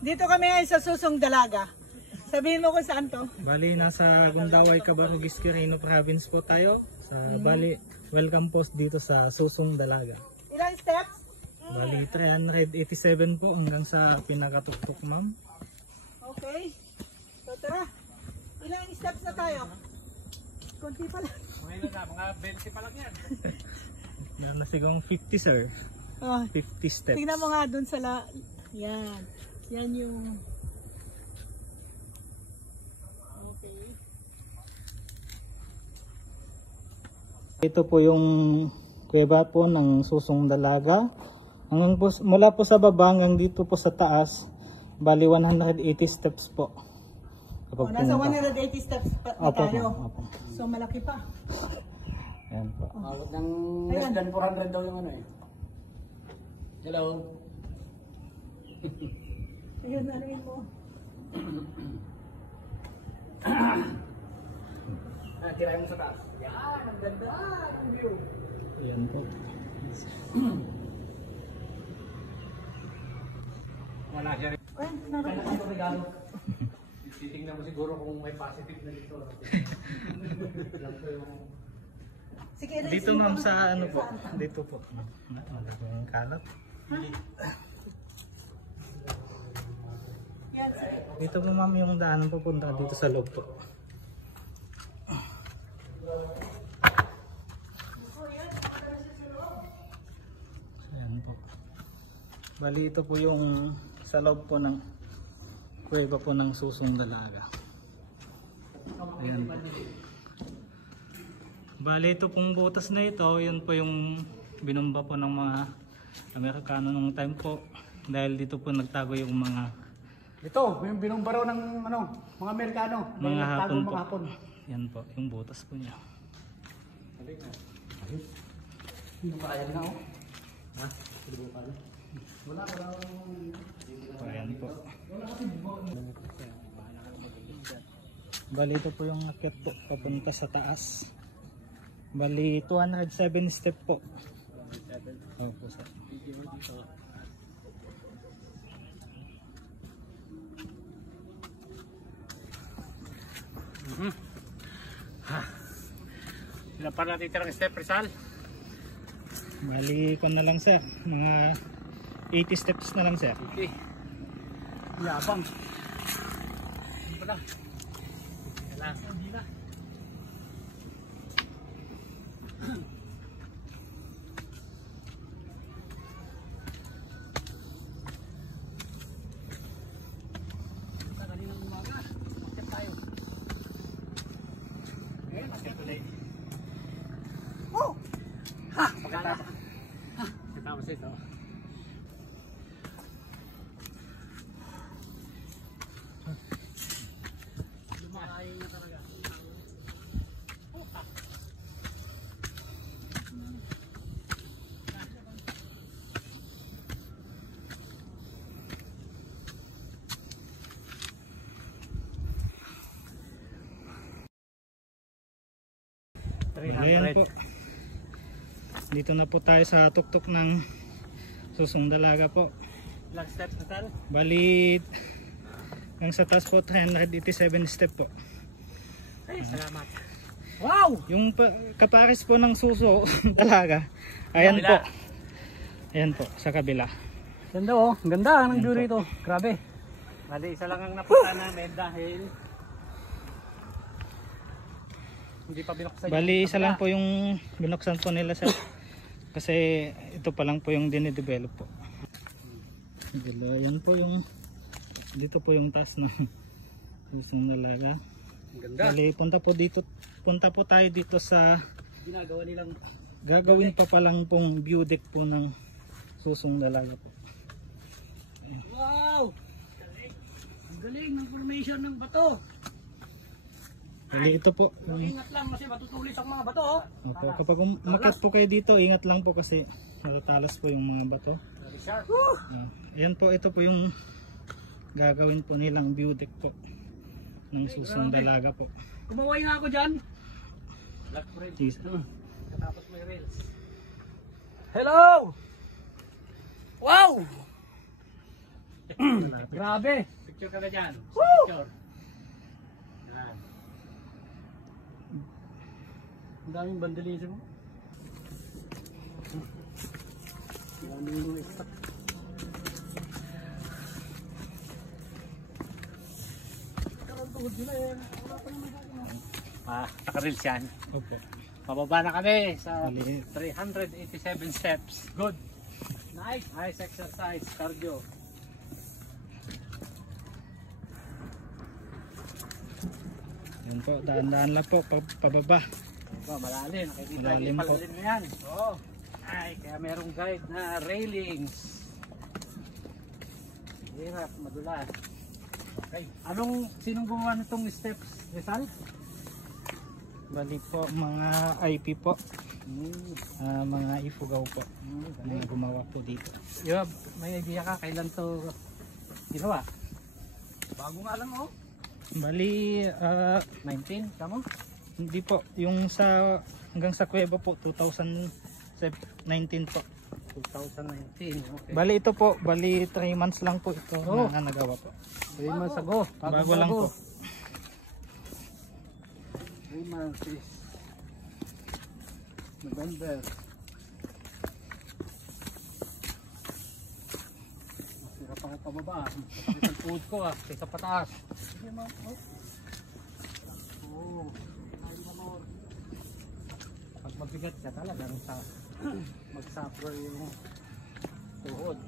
Dito kami ay sa Susong Dalaga. Sabihin mo kung saan to? Bali, nasa Gundaway, Cabarugis, Quirino Province po tayo. Bali, welcome post dito sa Susong Dalaga. Ilang steps? Bali, 387 po hanggang sa pinakatuktok, ma'am. Okay. So tara. Ilang steps na tayo? Kunti pa lang. Mga 20 pa lang yan. Yan, sigong 50, sir. Oh, 50 steps. tingnan mo nga dun sa Yan. Yan yung... Okay. Ito po yung kuweba po ng Susong Dalaga. Hanggang po, mula po sa baba hanggang dito po sa taas, bali 180 steps po. Nasa 180 steps pa tayo. Opo. So malaki pa. Ayan po. Awat ng less than 400 daw yung ano eh. Hello. Ayun, narinig mo. Tirahin mo sa taas. Yan, ang ganda ng view. Ayan po. Wala siya rin. Ay, narinig mo. Regalo. Titingnan mo siguro kung may positive na dito. Sige, Dito ma'am sa ano po? Dito po. Ang kalat. Yan, sir. Dito po ma'am yung daan pupunta dito sa loob po. Ayan po. Bali ito po yung sa loob po ng kuweba po ng Susong Dalaga. Ayan po. Bali ito pong butas na ito, yun po yung binumba po ng mga Amerikano nung time po. Dahil dito po nagtago yung mga Ito, yung binumbaraw ng ano, mga Amerikano. mga hapon po. Mga hapon. Yan po, yung butas po niya. Hindi pa kaya na oh. Ha? Wala. So, ayan po. Bali ito po yung akyat po, papunta sa taas. Bali 207 step po. Opo, sir. Ilan pa natin tirang step, Rizal? Bali ko na lang sir, mga 80 steps na lang sir. Okay. Yabang. Hindi pala. Kailangan, hindi na. Kaninang umaga, akit tayo. Ayan, akit ulit. Oh! Ha! Pagkatapos. Pagkatapos ito. Lumakain na talaga. Ayan po. Dito na po tayo sa tuktok ng Susong Dalaga po. Ilang steps na tayo? Bali hanggang sa taas po 387 step po. Ay, salamat. Wow! Yung kapares po ng Suso Dalaga. Ayan po. Ayan po sa kabila. Ganda oh, ganda ng Ayan view po. rito. Grabe. Bali, isa lang ang napunta namin dahil hindi pa binuksan. Bali isa lang po yung binuksan po nila sir. Kasi ito pa lang po yung dinidevelop po. Ayan po yung dito po yung taas ng Susong Dalaga. Ganda. Bali punta po tayo dito sa Ginagawa nilang gagawin pa palang pong view deck po ng Susong Dalaga po. wow! Ang galing ng formation ng bato. Bali ito po. Ingat lang kasi matutulis ang mga bato oh. Opo, kapag umakyat po kayo dito, ingat lang po kasi matatalas po yung mga bato. Ayan po, ito po yung gagawin po nilang view deck po ng Susong Dalaga po. Kumaway nga ako dyan. Black bridge. Tapos may rails. Hello! Wow! Grabe! Picture ka na dyan. Picture. Yan. Ang daming bandelismo. Ang daming stock. Naka-reels yan. Opo. Pababa na kami sa Maliit. 387 steps. Good. Nice. Nice exercise. Cardio. Yan po, daan-daan lang po, pababa. Malalim. Nakikita Malalim yung po. palalim na yan. Oo. Ay, kaya merong guide na railings. Hirap, madulas. Okay. Sinong gumawa nitong steps, Rizal? Bali po, mga IP po. Mga ifugaw po. Mga gumawa po dito. Yo, may idea ka kailan to ginawa? Bago nga lang oh. Bali, 19, kamo? hindi po, yung sa hanggang sa kuweba po 2019 po. 2019. Okay. Bali ito po, bali 3 months lang po ito na nagawa po. 3 months ago. Bago lang po. 3 months is November. Masira pa ako pababa. Masakit ang food ko kaysa pataas. Sige ma'am. Oh. Pag mabigat ka talaga sa mag-suffer yung tuhod.